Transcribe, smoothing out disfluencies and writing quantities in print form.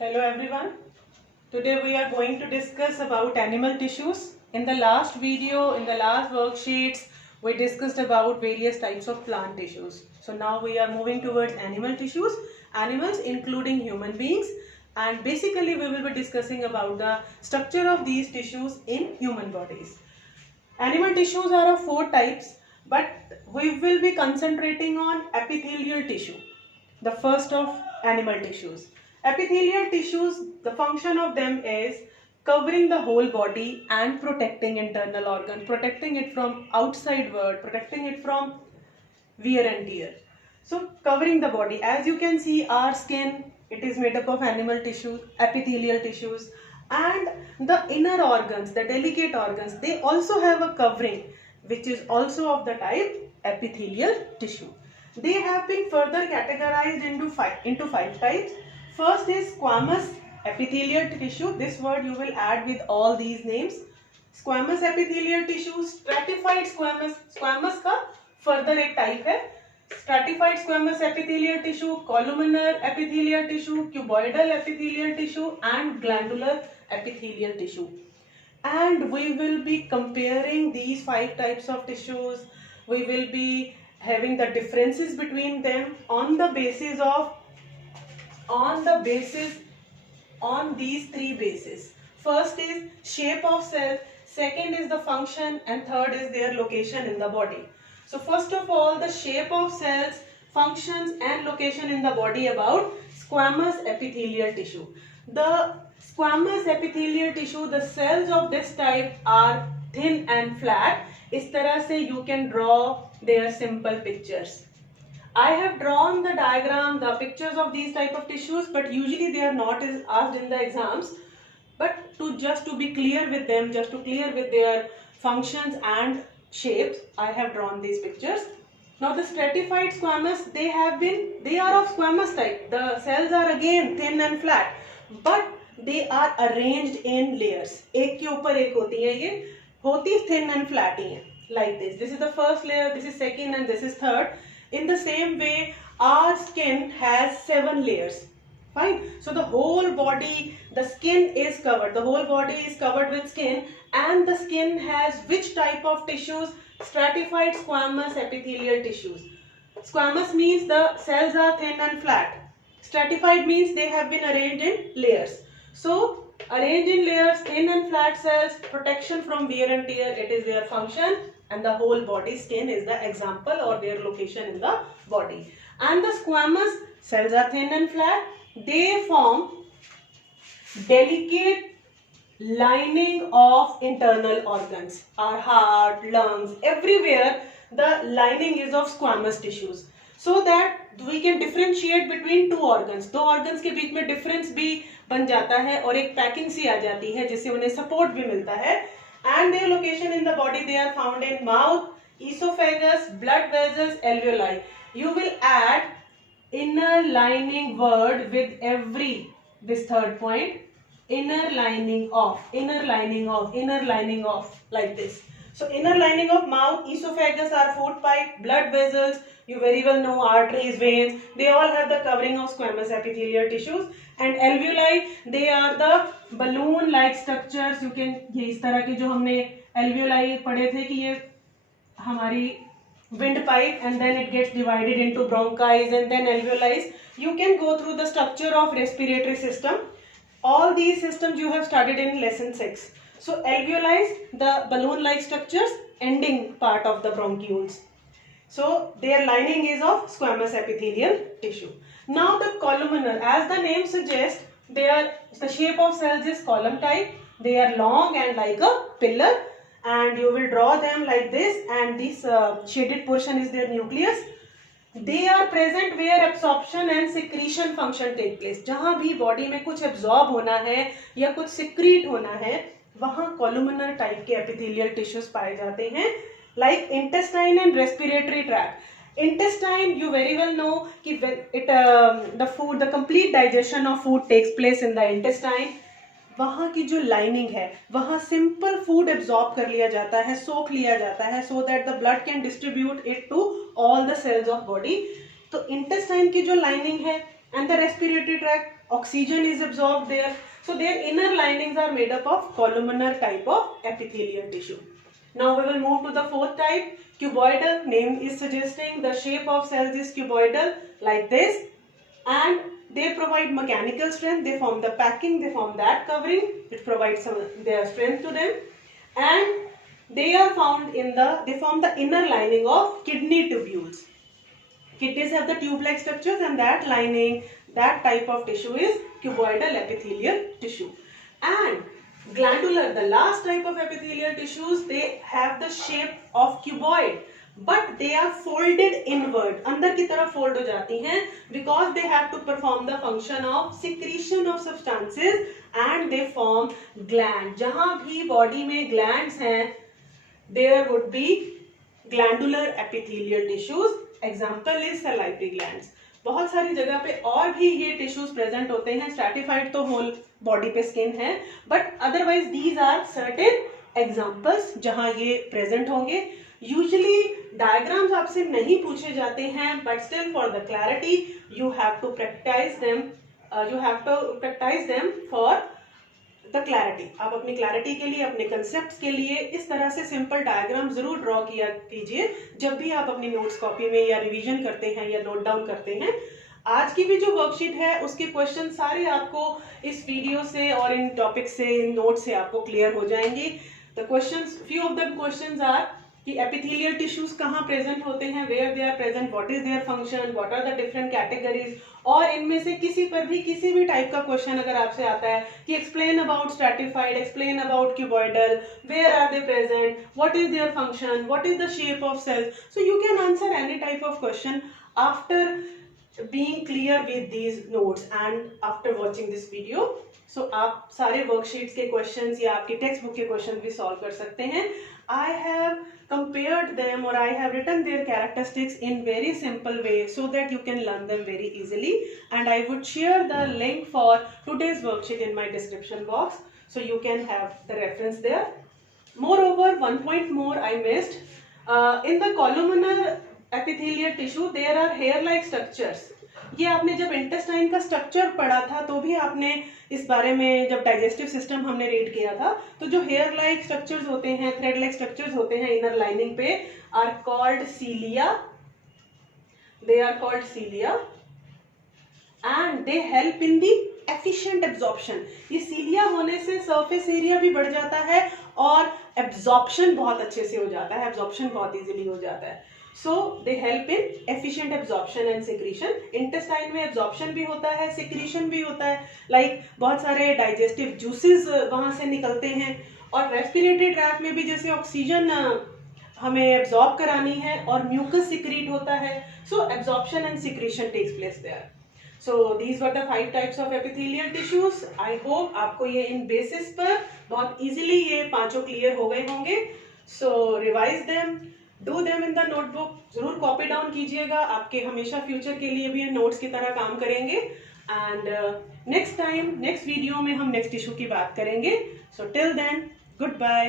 Hello everyone. Today we are going to discuss about animal tissues. In the last video, in the last worksheets, we discussed about various types of plant tissues. So now we are moving towards animal tissues, animals including human beings, and basically we will be discussing about the structure of these tissues in human bodies. Animal tissues are of four types, but we will be concentrating on epithelial tissue, the first of animal tissues. Epithelial tissues, the function of them is covering the whole body and protecting internal organ, protecting it from outside world, protecting it from wear and tear. So covering the body, as you can see, our skin, it is made up of animal tissue, epithelial tissues, and the inner organs, the delicate organs, they also have a covering which is also of the type epithelial tissue. They have been further categorized into five types. First is squamous epithelial tissue. This word you will add with all these names. Squamous epithelial tissue, stratified squamous का further एक type है. Stratified squamous epithelial tissue, columnar epithelial tissue, cuboidal epithelial tissue, and glandular epithelial tissue. And we will be comparing these five types of tissues. We will be having the differences between them on these three bases. First is shape of cell, second is the function, and third is their location in the body. So first of all, the shape of cells, functions and location in the body about squamous epithelial tissue. The squamous epithelial tissue, the cells of this type are thin and flat. इस तरह से you can draw their simple pictures. I have drawn the diagram, the pictures of these type of tissues, but usually they are not asked in the exams. But just to be clear with them, just to clear with their functions and shapes, I have drawn these pictures. Now the stratified squamous, they are of squamous type. The cells are again thin and flat, but they are arranged in layers. एक के ऊपर एक होती है, ये होती thin and flat ही है, like this. This is the first layer, this is second, and this is third. In the same way, our skin has 7 layers. Fine. So the whole body, the skin is covered. The whole body is covered with skin, and the skin has which type of tissues? Stratified squamous epithelial tissues. Squamous means the cells are thin and flat. Stratified means they have been arranged in layers. So arranged in layers, thin and flat cells, protection from wear and tear, it is their function, and the whole body skin is the example or their location in the body. And the squamous cells are thin and flat. They form delicate lining of internal organs. Our heart, lungs, everywhere the lining is of squamous tissues. So that we can differentiate between two organs. दो organs के बीच में difference भी बन जाता है और एक packing सी आ जाती है जिससे उन्हें support भी मिलता है. And their location in the body, they are found in mouth, esophagus, blood vessels, alveoli. You will add inner lining word with every this third point. Inner lining of, like this. So inner lining of mouth, esophagus are food pipe, blood vessels, you very well know, arteries, veins, they all have the covering of squamous epithelial tissues. And alveoli, they are the balloon like structures. You can, ये इस तरह के जो हमने alveoli पढ़े थे कि ये हमारी windpipe, and then it gets divided into bronchi and then alveoli. You can go through the structure of respiratory system. All these systems you have studied in lesson 6. So alveoli, the balloon-like structures, ending part of the bronchioles. So their lining is of squamous epithelial tissue. Now the columnar, as the name suggests, the shape of cells is column type. They are long and like a pillar, and you will draw them like this, and this shaded portion is their nucleus. They are present where absorption and secretion function take place. जहाँ भी body में कुछ absorb होना है या कुछ secrete होना है, वहाँ columnar type के epithelial tissues पाए जाते हैं, like intestine and respiratory tract. Intestine, you very well know कि the complete digestion of food takes place in the intestine. वहाँ की जो लाइनिंग है वहाँ सिंपल फूड एब्जॉर्ब कर लिया जाता है, सोख लिया जाता है, so that the blood can distribute it to all the cells of body. तो इंटेस्टाइन की जो लाइनिंग है and the respiratory tract, oxygen is absorbed there. So their inner linings are made up of columnar type of epithelial tissue. Now we will move to the fourth type, cuboidal. Name is suggesting the shape of cells is cuboidal, like this, and they provide mechanical strength. They form the packing, they form that covering, it provides their strength to them, and they are found in they form the inner lining of kidney tubules. Kidneys have the tube-like structures, and that lining, that type of tissue is cuboidal epithelial tissue. And glandular, the last type of epithelial tissues, they have the shape of cuboid, but they are folded inward, अंदर की तरफ fold हो जाती हैं, because they have to perform the function of secretion of substances, and they form gland. जहाँ भी body में glands हैं, there would be glandular epithelial tissues. Example is salivary glands. बहुत सारी जगह पे और भी ये टिश्यूज प्रेजेंट होते हैं. स्ट्रैटिफाइड तो होल बॉडी पे स्किन है, but otherwise these are certain examples जहां ये प्रेजेंट होंगे. यूजुअली डायग्राम्स आपसे नहीं पूछे जाते हैं, but still for the clarity you have to practise them for the clarity. आप अपनी क्लैरिटी के लिए, अपने कंसेप्ट्स के लिए इस तरह से सिंपल डायग्राम जरूर ड्रॉ किया कीजिए जब भी आप अपनी नोट्स कॉपी में या रिवीजन करते हैं या नोट डाउन करते हैं. आज की भी जो वर्कशीट है उसके क्वेश्चन सारे आपको इस वीडियो से और इन टॉपिक से, इन नोट से आपको क्लियर हो जाएंगे. The questions, few of the questions are कि एपिथेलियल टिश्यूज कहाँ प्रेजेंट होते हैं, where they are present, what is their function, what are the different categories. और इनमें से किसी पर भी किसी भी टाइप का क्वेश्चन अगर आपसे आता है कि explain about stratified, explain about cuboidal, where are they present, what is their function, what is the shape of cells, so you can answer any type of question after being clear with these notes and after watching this video. So आप सारे worksheets के questions या आपके text book के question भी solve कर सकते हैं. I have compared them or I have written their characteristics in very simple way so that you can learn them very easily, and I would share the link for today's worksheet in my description box so you can have the reference there. Moreover, one point more I missed. In the columnar epithelial tissue there are hair like structures. ये आपने जब intestine का structure पढ़ा था तो भी आपने इस बारे में, जब डाइजेस्टिव सिस्टम हमने रीड किया था, तो जो हेयर लाइक स्ट्रक्चर्स होते हैं, थ्रेड लाइक स्ट्रक्चर्स होते हैं इनर लाइनिंग पे, are called cilia. They are called cilia and they help in the efficient absorption. ये सीलिया होने से सरफेस एरिया भी बढ़ जाता है और एब्जॉर्प्शन बहुत अच्छे से हो जाता है, एब्जॉर्प्शन बहुत इजीली हो जाता है. So they help in efficient absorption and secretion. Intestine में एब्जॉर्प्शन भी होता है, सिक्रीशन भी होता है, लाइक बहुत सारे डाइजेस्टिव जूसेस वहां से निकलते हैं. और रेस्पिरेटरी ट्रैक्ट में भी जैसे ऑक्सीजन हमें एब्जॉर्ब करानी है और म्यूकस सिक्रीट होता है. So absorption and secretion takes place there. So these were the 5 types of epithelial tissues. I hope आपको ये इन बेसिस पर बहुत इजीली ये पांचों क्लियर हो गए होंगे. So revise them. Do them in the notebook. जरूर कॉपी डाउन कीजिएगा, आपके हमेशा फ्यूचर के लिए भी ये नोट्स की तरह काम करेंगे. And next time, next video में हम नेक्स्ट इशू की बात करेंगे. So till then, good bye.